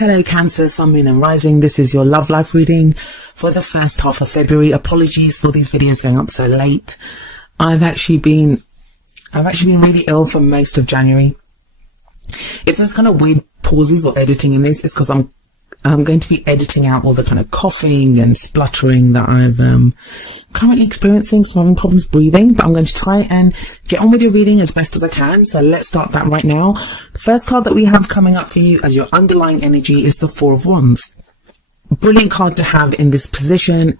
Hello Cancer, Sun, Moon and Rising. This is your love life reading for the first half of February. Apologies for these videos going up so late. I've actually been really ill for most of January. If there's kind of weird pauses or editing in this, it's because I'm going to be editing out all the kind of coughing and spluttering that I've currently experiencing. So I'm having problems breathing, but I'm going to try and get on with your reading as best as I can. So let's start that right now. The first card that we have coming up for you as your underlying energy is the Four of Wands. Brilliant card to have in this position.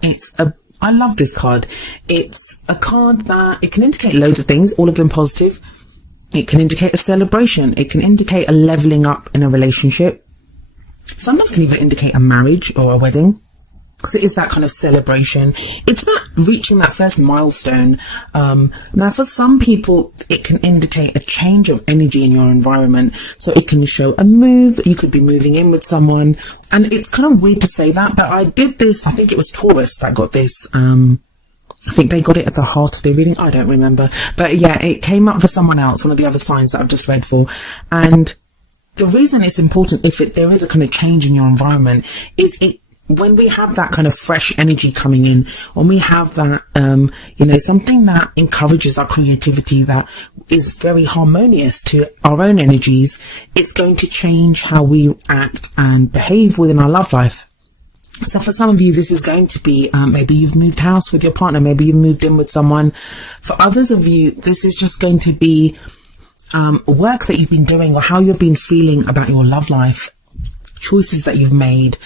I love this card. It's a card that it can indicate loads of things, all of them positive. It can indicate a celebration. It can indicate a leveling up in a relationship. Sometimes can even indicate a marriage or a wedding, because it is that kind of celebration. It's about reaching that first milestone. Now, for some people, it can indicate a change of energy in your environment. So it can show a move. You could be moving in with someone. And it's kind of weird to say that, but I did this. I think it was Taurus that got this. I think they got it at the heart of their reading. I don't remember. But yeah, it came up for someone else, one of the other signs that I've just read for. And the reason it's important, if there is a kind of change in your environment, is when we have that kind of fresh energy coming in, when we have that, something that encourages our creativity, that is very harmonious to our own energies, it's going to change how we act and behave within our love life. So for some of you, this is going to be, maybe you've moved house with your partner, maybe you've moved in with someone. For others of you, this is just going to be work that you've been doing, or how you've been feeling about your love life, choices that you've made,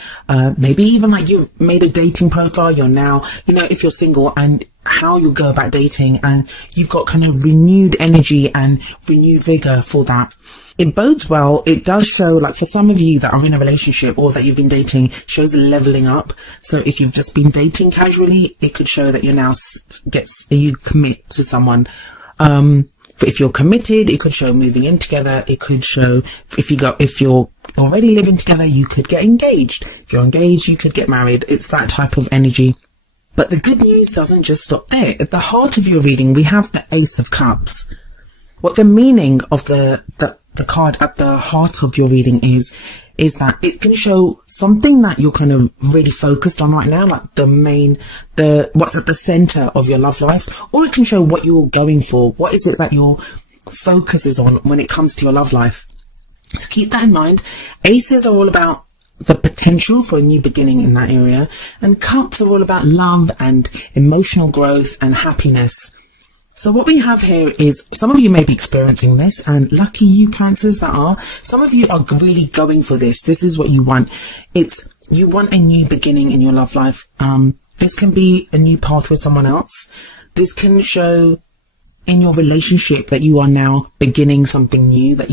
maybe even like you've made a dating profile, you're now, if you're single, and how you go about dating, and you've got kind of renewed energy and renewed vigor for that. It bodes well. It does show, like for some of you that are in a relationship or that you've been dating, shows a leveling up. So if you've just been dating casually, it could show that you're now you commit to someone. But if you're committed, it could show moving in together. It could show if you're already living together, you could get engaged. If you're engaged, you could get married. It's that type of energy. But the good news doesn't just stop there. At the heart of your reading, we have the Ace of Cups. What the meaning of the card at the heart of your reading is that it can show something that you're kind of really focused on right now, like what's at the center of your love life, or it can show what you're going for. What is it that your focus is on when it comes to your love life? So keep that in mind. Aces are all about the potential for a new beginning in that area, and cups are all about love and emotional growth and happiness. So what we have here is, some of you may be experiencing this, and lucky you Cancers that are. Some of you are really going for this. This is what you want. You want a new beginning in your love life. This can be a new path with someone else. This can show in your relationship that you are now beginning something new, that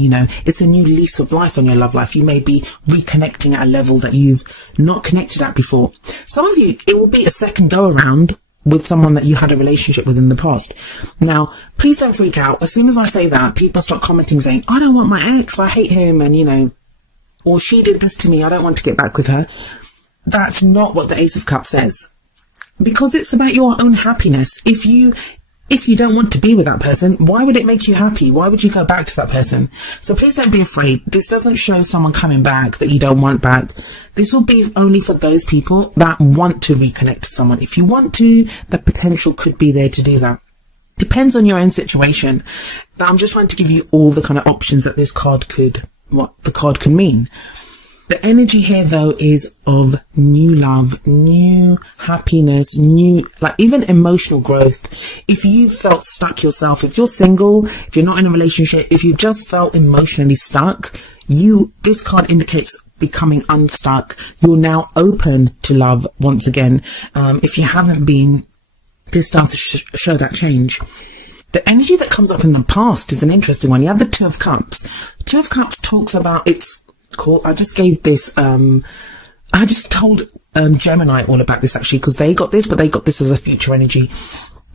it's a new lease of life on your love life. You may be reconnecting at a level that you've not connected at before. Some of you, it will be a second go around with someone that you had a relationship with in the past. Now, please don't freak out. As soon as I say that, people start commenting saying, I don't want my ex, I hate him, and or she did this to me, I don't want to get back with her. That's not what the Ace of Cups says, because it's about your own happiness. If you don't want to be with that person, why would it make you happy? Why would you go back to that person? So please don't be afraid. This doesn't show someone coming back that you don't want back. This will be only for those people that want to reconnect with someone. If you want to, the potential could be there to do that. Depends on your own situation. But I'm just trying to give you all the kind of options that what the card could mean. The energy here, though, is of new love, new happiness, new, like even emotional growth. If you felt stuck yourself, if you're single, if you're not in a relationship, if you just felt emotionally stuck, this card indicates becoming unstuck. You're now open to love once again. If you haven't been, this starts to show that change. The energy that comes up in the past is an interesting one. You have the Two of Cups. Two of Cups talks about, it's cool. I just gave this, I just told Gemini all about this actually, because they got this, but they got this as a future energy.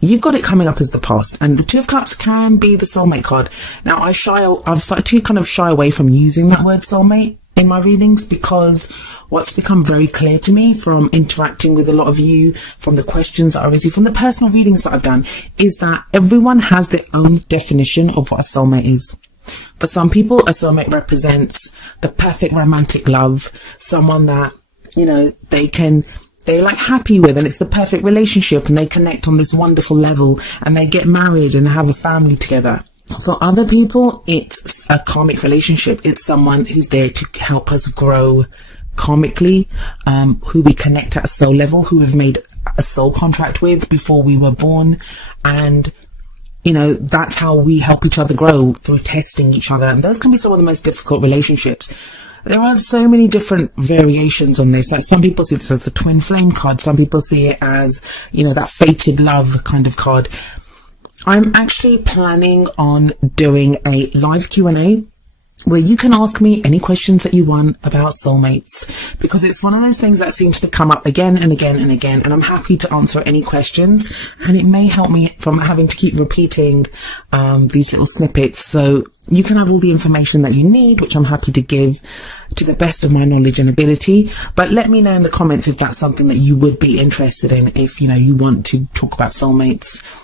You've got it coming up as the past, and the Two of Cups can be the soulmate card. Now, I've started to kind of shy away from using that word soulmate in my readings, because what's become very clear to me from interacting with a lot of you, from the questions that I receive, from the personal readings that I've done, is that everyone has their own definition of what a soulmate is. For some people, a soulmate represents the perfect romantic love, someone that, they're like happy with, and it's the perfect relationship, and they connect on this wonderful level, and they get married and have a family together. For other people, it's a karmic relationship. It's someone who's there to help us grow karmically, who we connect at a soul level, who we've made a soul contract with before we were born. And, that's how we help each other grow, through testing each other. And those can be some of the most difficult relationships. There are so many different variations on this. Like, some people see this as a twin flame card. Some people see it as, that fated love kind of card. I'm actually planning on doing a live Q&A where you can ask me any questions that you want about soulmates, because it's one of those things that seems to come up again and again and again, and I'm happy to answer any questions, and it may help me from having to keep repeating these little snippets, so you can have all the information that you need, which I'm happy to give to the best of my knowledge and ability. But let me know in the comments if that's something that you would be interested in, if you want to talk about soulmates.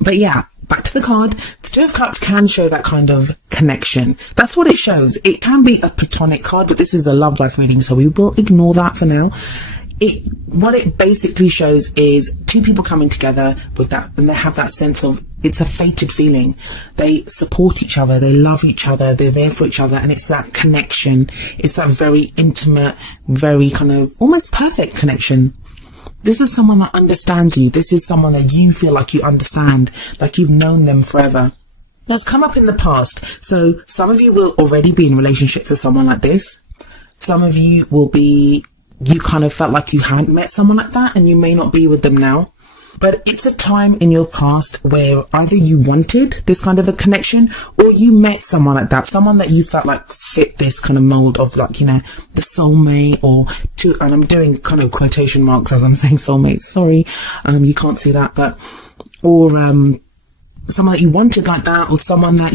But yeah, back to the card. The Two of Cups can show that kind of connection. That's what it shows. It can be a platonic card, but this is a love life reading, so we will ignore that for now. What it basically shows is two people coming together with that, and they have that sense of, it's a fated feeling. They support each other, they love each other, they're there for each other, and it's that connection. It's that very intimate, very kind of almost perfect connection. This is someone that understands you. This is someone that you feel like you understand, like you've known them forever. That's come up in the past. So some of you will already be in relationship to someone like this. Some of you will be, you kind of felt like you hadn't met someone like that, and you may not be with them now. But it's a time in your past where either you wanted this kind of a connection, or you met someone like that, someone that you felt like fit this kind of mold of, like, the soulmate, and I'm doing kind of quotation marks as I'm saying soulmate, sorry, you can't see that, or someone that you wanted like that, or someone that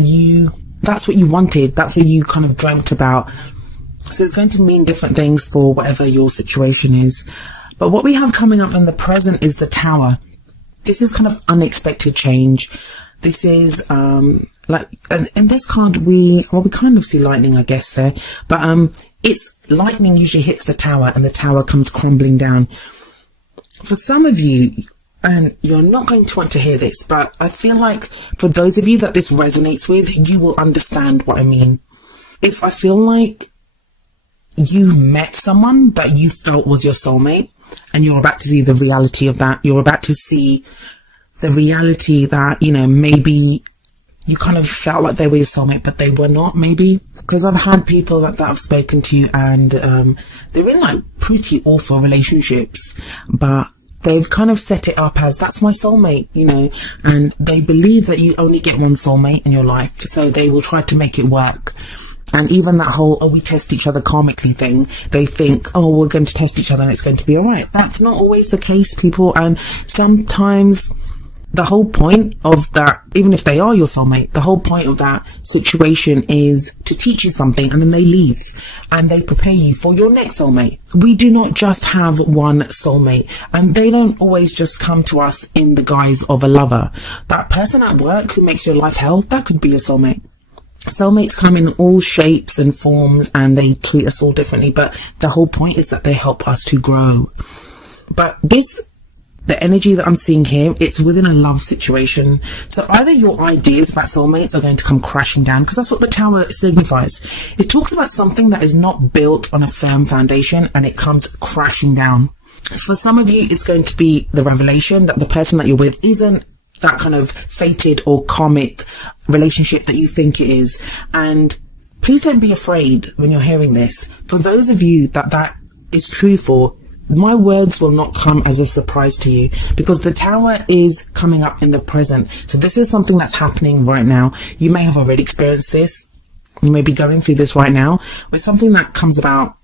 that's what you wanted, that's what you kind of dreamt about. So it's going to mean different things for whatever your situation is. But what we have coming up in the present is the Tower. This is kind of unexpected change. This is like, and in this card we kind of see lightning, I guess, there, but it's lightning usually hits the Tower, and the Tower comes crumbling down. For some of you, and you're not going to want to hear this, but I feel like for those of you that this resonates with, you will understand what I mean. If I feel like you met someone that you felt was your soulmate, and you're about to see the reality of that, you're about to see the reality that, maybe you kind of felt like they were your soulmate, but they were not, maybe. Because I've had people that I've spoken to, and they're in like pretty awful relationships, but they've kind of set it up as, that's my soulmate, and they believe that you only get one soulmate in your life, so they will try to make it work. And even that whole, we test each other karmically thing, they think, we're going to test each other and it's going to be alright. That's not always the case, people. And sometimes the whole point of that, even if they are your soulmate, the whole point of that situation is to teach you something, and then they leave and they prepare you for your next soulmate. We do not just have one soulmate, and they don't always just come to us in the guise of a lover. That person at work who makes your life hell, that could be your soulmate. Soulmates come in all shapes and forms, and they treat us all differently, but the whole point is that they help us to grow. But the energy that I'm seeing here, it's within a love situation. So either your ideas about soulmates are going to come crashing down, because that's what the Tower signifies. It talks about something that is not built on a firm foundation, and it comes crashing down. For some of you, it's going to be the revelation that the person that you're with isn't that kind of fated or karmic relationship that you think it is. And please don't be afraid when you're hearing this. For those of you that is true for, my words will not come as a surprise to you, because the Tower is coming up in the present. So this is something that's happening right now. You may have already experienced this. You may be going through this right now, with something that comes about.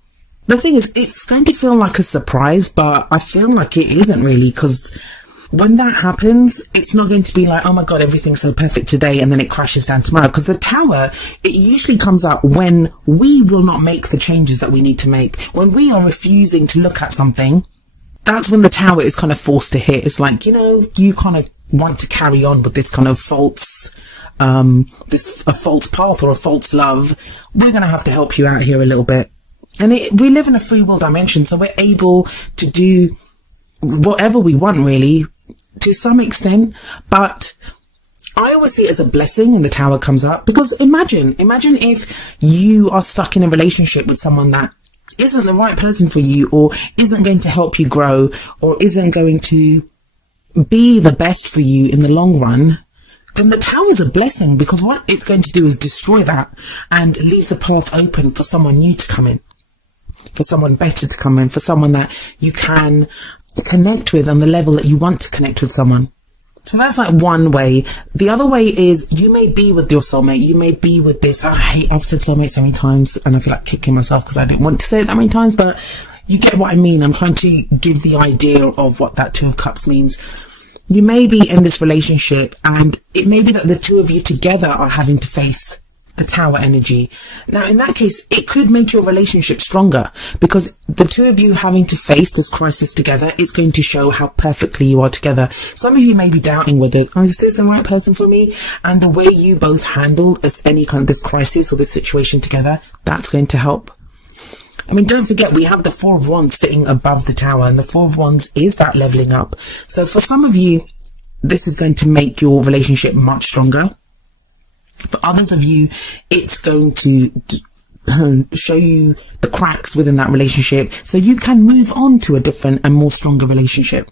The thing is, it's going to feel like a surprise, but I feel like it isn't really, because when that happens, it's not going to be like, oh my God, everything's so perfect today, and then it crashes down tomorrow. Because the Tower, it usually comes out when we will not make the changes that we need to make. When we are refusing to look at something, that's when the Tower is kind of forced to hit. It's like, you kind of want to carry on with this kind of false a false path or a false love, we're going to have to help you out here a little bit. And we live in a free will dimension, so we're able to do whatever we want, really, to some extent. But I always see it as a blessing when the Tower comes up, because imagine if you are stuck in a relationship with someone that isn't the right person for you, or isn't going to help you grow, or isn't going to be the best for you in the long run. Then the Tower is a blessing, because what it's going to do is destroy that and leave the path open for someone new to come in, for someone better to come in, for someone that you can connect with on the level that you want to connect with someone. So that's like one way. The other way is you may be with your soulmate. You may be with this. I've said soulmate so many times and I feel like kicking myself because I didn't want to say it that many times, but you get what I mean. I'm trying to give the idea of what that Two of Cups means. You may be in this relationship and it may be that the two of you together are having to face the Tower energy. Now, in that case, it could make your relationship stronger, because the two of you having to face this crisis together, it's going to show how perfectly you are together. Some of you may be doubting whether, is this the right person for me? And the way you both handle any kind of this crisis or this situation together, that's going to help. I mean, don't forget, we have the Four of Wands sitting above the Tower, and the Four of Wands is that leveling up. So for some of you, this is going to make your relationship much stronger. For others of you, it's going to show you the cracks within that relationship so you can move on to a different and more stronger relationship.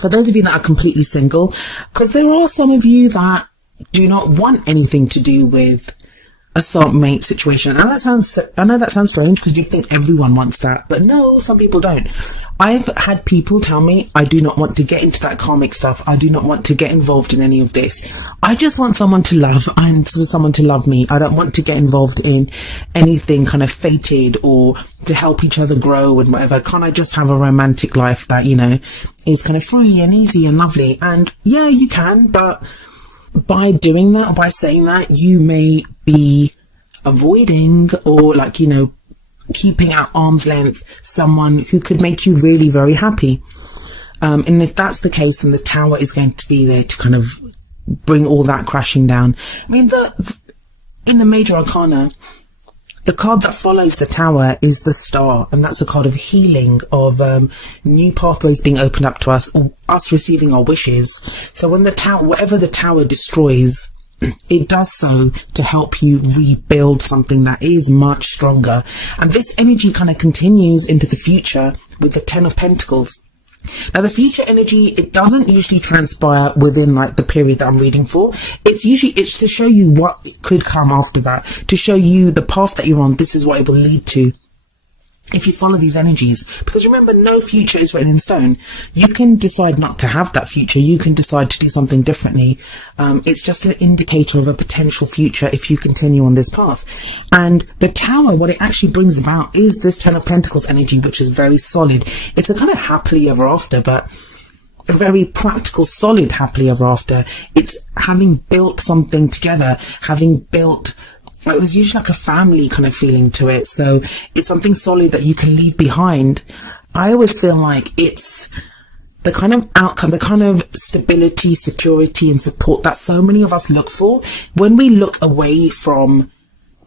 For those of you that are completely single, because there are some of you that do not want anything to do with a soulmate situation. And I know that sounds strange, because you think everyone wants that, but no, some people don't. I've had people tell me, I do not want to get into that karmic stuff. I do not want to get involved in any of this. I just want someone to love and someone to love me. I don't want to get involved in anything kind of fated or to help each other grow and whatever. Can't I just have a romantic life that, is kind of free and easy and lovely? And yeah, you can, but by doing that, or by saying that, you may be avoiding or keeping at arm's length someone who could make you really very happy. And if that's the case, then the Tower is going to be there to kind of bring all that crashing down. I mean, in the Major Arcana, the card that follows the Tower is the Star, and that's a card of healing, of new pathways being opened up to us, or us receiving our wishes. So when the Tower, whatever the Tower destroys, it does so to help you rebuild something that is much stronger. And this energy kind of continues into the future with the Ten of Pentacles. Now, the future energy, it doesn't usually transpire within the period that I'm reading for. It's to show you what could come after that, to show you the path that you're on. This is what it will lead to if you follow these energies. Because remember, no future is written in stone. You can decide not to have that future. You can decide to do something differently. It's just an indicator of a potential future if you continue on this path. And the Tower, what it actually brings about is this Ten of Pentacles energy, which is very solid. It's a kind of happily ever after, but a very practical, solid happily ever after. It's having built something together, it was usually like a family kind of feeling to it. So it's something solid that you can leave behind. I always feel like it's the kind of outcome, the kind of stability, security and support that so many of us look for when we look away from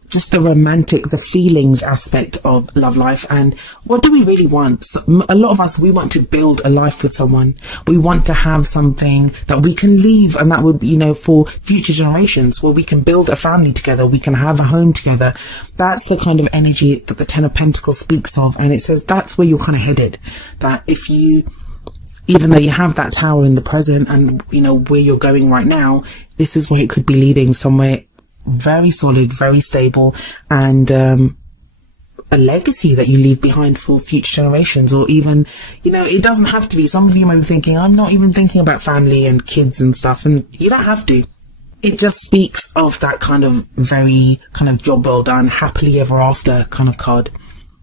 just the romantic, the feelings aspect of love life. And what do we really want? So, a lot of us, we want to build a life with someone. We want to have something that we can leave, and that would be, for future generations, where we can build a family together, we can have a home together. That's the kind of energy that the Ten of Pentacles speaks of. And it says that's where you're kind of headed. That if you, even though you have that Tower in the present and, where you're going right now, this is where it could be leading, somewhere very solid, very stable, and a legacy that you leave behind for future generations. Or even, it doesn't have to be. Some of you might be thinking, I'm not even thinking about family and kids and stuff, and you don't have to. It just speaks of that kind of very kind of job well done, happily ever after kind of card.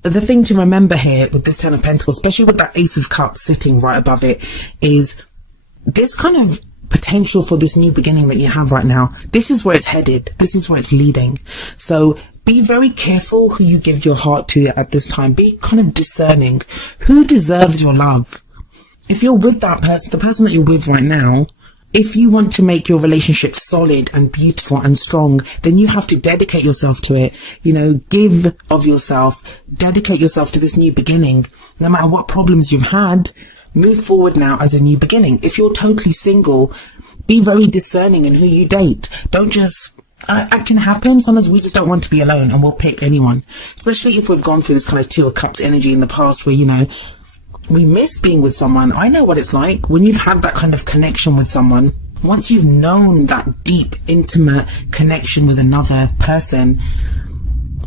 The thing to remember here with this Ten of Pentacles, especially with that Ace of Cups sitting right above it, is this kind of potential for this new beginning that you have right now. This is where it's headed. This is where it's leading. So be very careful who you give your heart to at this time. Be kind of discerning. Who deserves your love? If you're with that person, the person that you're with right now, if you want to make your relationship solid and beautiful and strong, then you have to dedicate yourself to it. Give of yourself, dedicate yourself to this new beginning. No matter what problems you've had, move forward now as a new beginning. If you're totally single, be very discerning in who you date. Don't just, it can happen. Sometimes we just don't want to be alone and we'll pick anyone, especially if we've gone through this kind of Two of Cups energy in the past where, we miss being with someone. I know what it's like when you've had that kind of connection with someone. Once you've known that deep, intimate connection with another person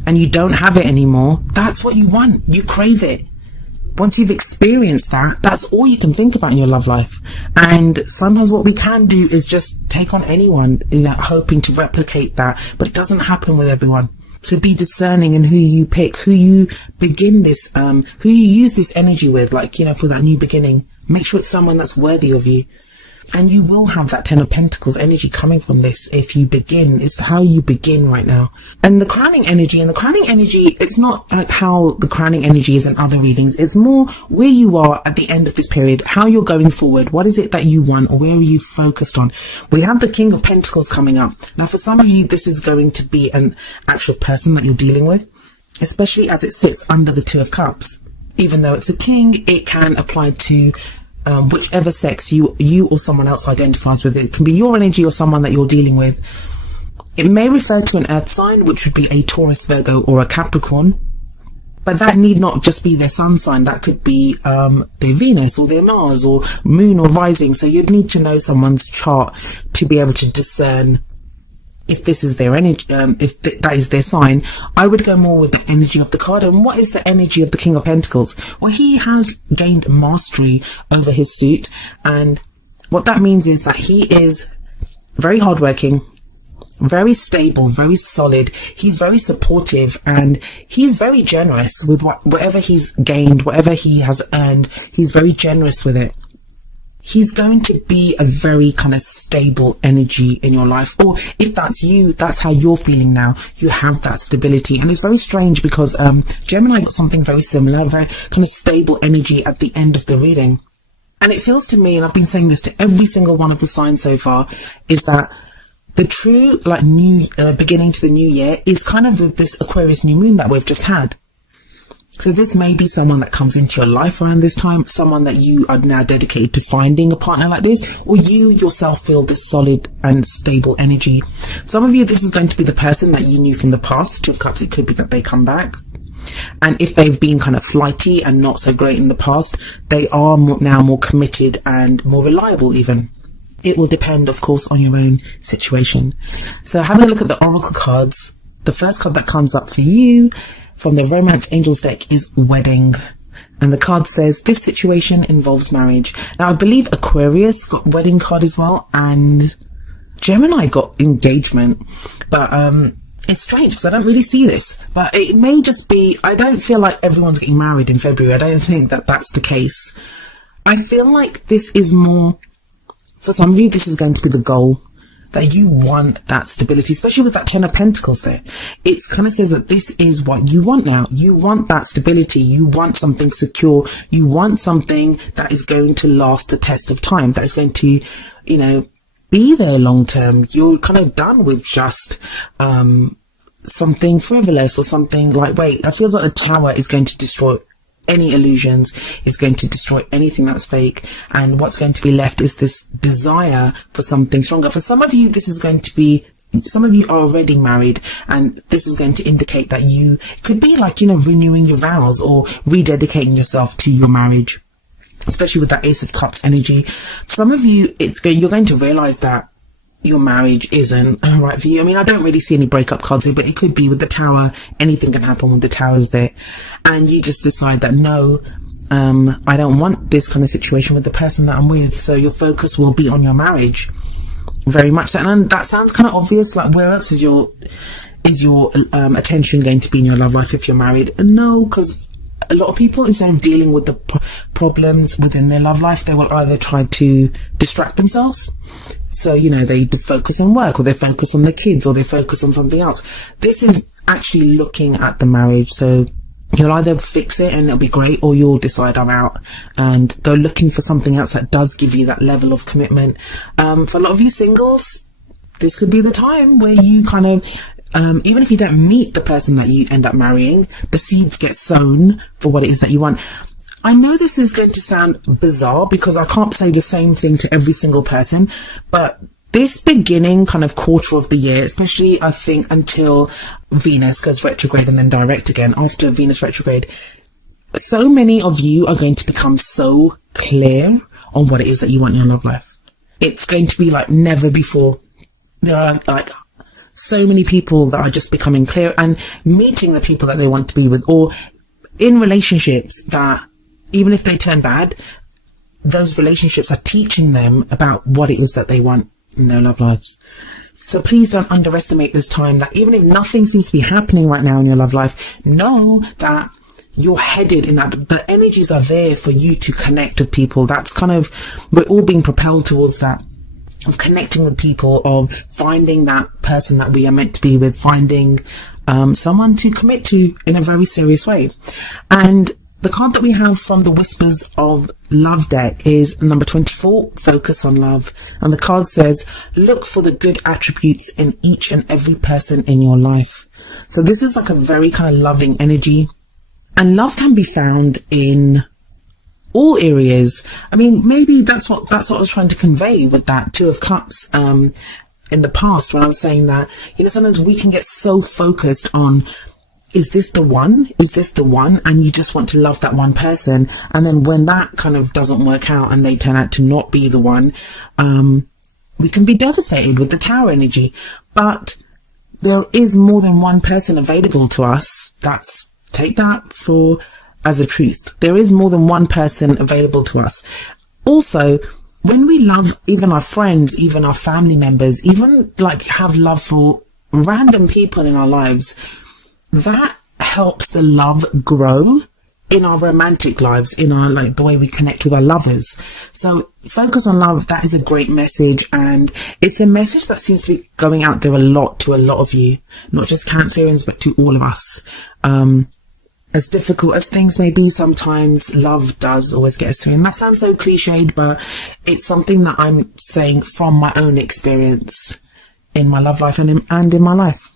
and you don't have it anymore, that's what you want. You crave it. Once you've experienced that, that's all you can think about in your love life. And sometimes what we can do is just take on anyone, hoping to replicate that. But it doesn't happen with everyone. So be discerning in who you pick, who you begin this, who you use this energy with, for that new beginning. Make sure it's someone that's worthy of you. And you will have that Ten of Pentacles energy coming from this if you begin. It's how you begin right now. And the crowning energy, it's not like how the crowning energy is in other readings. It's more where you are at the end of this period, how you're going forward. What is it that you want, or where are you focused on? We have the King of Pentacles coming up. Now, for some of you, this is going to be an actual person that you're dealing with, especially as it sits under the Two of Cups. Even though it's a king, it can apply to whichever sex you or someone else identifies with. It can be your energy or someone that you're dealing with. It may refer to an earth sign, which would be a Taurus, Virgo, or a Capricorn. But that need not just be their sun sign. That could be their Venus or their Mars or moon or rising. So you'd need to know someone's chart to be able to discern if this is their energy, if that is their sign. I would go more with the energy of the card. And what is the energy of the King of Pentacles? Well, he has gained mastery over his suit. And what that means is that he is very hardworking, very stable, very solid. He's very supportive, and he's very generous with whatever he's gained, whatever he has earned. He's very generous with it. He's going to be a very kind of stable energy in your life. Or if that's you, that's how you're feeling now. You have that stability. And it's very strange because Gemini got something very similar, very kind of stable energy at the end of the reading. And it feels to me, and I've been saying this to every single one of the signs so far, is that the true new beginning to the new year is kind of with this Aquarius new moon that we've just had. So this may be someone that comes into your life around this time, someone that you are now dedicated to finding a partner like this, or you yourself feel this solid and stable energy. For some of you, this is going to be the person that you knew from the past. Two of Cups, it could be that they come back. And if they've been kind of flighty and not so great in the past, they are now more committed and more reliable even. It will depend, of course, on your own situation. So having a look at the Oracle cards, the first card that comes up for you from the Romance Angels deck is Wedding. And the card says, this situation involves marriage. Now, I believe Aquarius got Wedding card as well, and Gemini got Engagement. But it's strange because I don't really see this. But it may just be, I don't feel like everyone's getting married in February. I don't think that that's the case. I feel like this is more, for some of you, this is going to be the goal. That you want that stability, especially with that Ten of Pentacles there. It kind of says that this is what you want now. You want that stability. You want something secure. You want something that is going to last the test of time. That is going to, be there long term. You're kind of done with just something frivolous or something lightweight. It feels like the Tower is going to destroy any illusions, is going to destroy anything that's fake, and what's going to be left is this desire for something stronger. For some of you, this is going to be, some of you are already married, and this is going to indicate that you could be renewing your vows or rededicating yourself to your marriage, especially with that Ace of Cups energy. For some of you, you're going to realize that your marriage isn't right for you. I mean, I don't really see any breakup cards here, but it could be with the Tower. Anything can happen with the Towers there. And you just decide that, no, I don't want this kind of situation with the person that I'm with. So your focus will be on your marriage. Very much so. And that sounds kind of obvious. Like, where else is your attention going to be in your love life if you're married? No, because a lot of people, instead of dealing with the problems within their love life, they will either try to distract themselves. So, they focus on work, or they focus on the kids, or they focus on something else. This is actually looking at the marriage. So You'll either fix it and it'll be great, or you'll decide I'm out and go looking for something else that does give you that level of commitment. For a lot of you singles, this could be the time where you kind of, even if you don't meet the person that you end up marrying, the seeds get sown for what it is that you want. I know this is going to sound bizarre because I can't say the same thing to every single person, but this beginning kind of quarter of the year, especially I think until Venus goes retrograde and then direct again after Venus retrograde, so many of you are going to become so clear on what it is that you want in your love life. It's going to be like never before. There are like so many people that are just becoming clear and meeting the people that they want to be with, or in relationships that even if they turn bad, those relationships are teaching them about what it is that they want in their love lives. So please don't underestimate this time, that even if nothing seems to be happening right now in your love life, know that you're headed in that. The energies are there for you to connect with people. That's kind of, we're all being propelled towards that, of connecting with people, of finding that person that we are meant to be with, finding someone to commit to in a very serious way. And the card that we have from the Whispers of Love deck is number 24, Focus on Love. And the card says, look for the good attributes in each and every person in your life. So this is like a very kind of loving energy. And love can be found in all areas. I mean, maybe that's what I was trying to convey with that Two of Cups in the past, when I was saying that, you know, sometimes we can get so focused on, is this the one? Is this the one? And you just want to love that one person. And then when that kind of doesn't work out and they turn out to not be the one, we can be devastated with the Tower energy. But there is more than one person available to us. Take that for as a truth. There is more than one person available to us. Also, when we love even our friends, even our family members, even like have love for random people in our lives, that helps the love grow in our romantic lives, in our, like, the way we connect with our lovers. So focus on love. That is a great message, and it's a message that seems to be going out there a lot to a lot of you, not just Cancerians, but to all of us. As difficult as things may be, sometimes love does always get us through. And that sounds so cliched, but it's something that I'm saying from my own experience in my love life and in my life.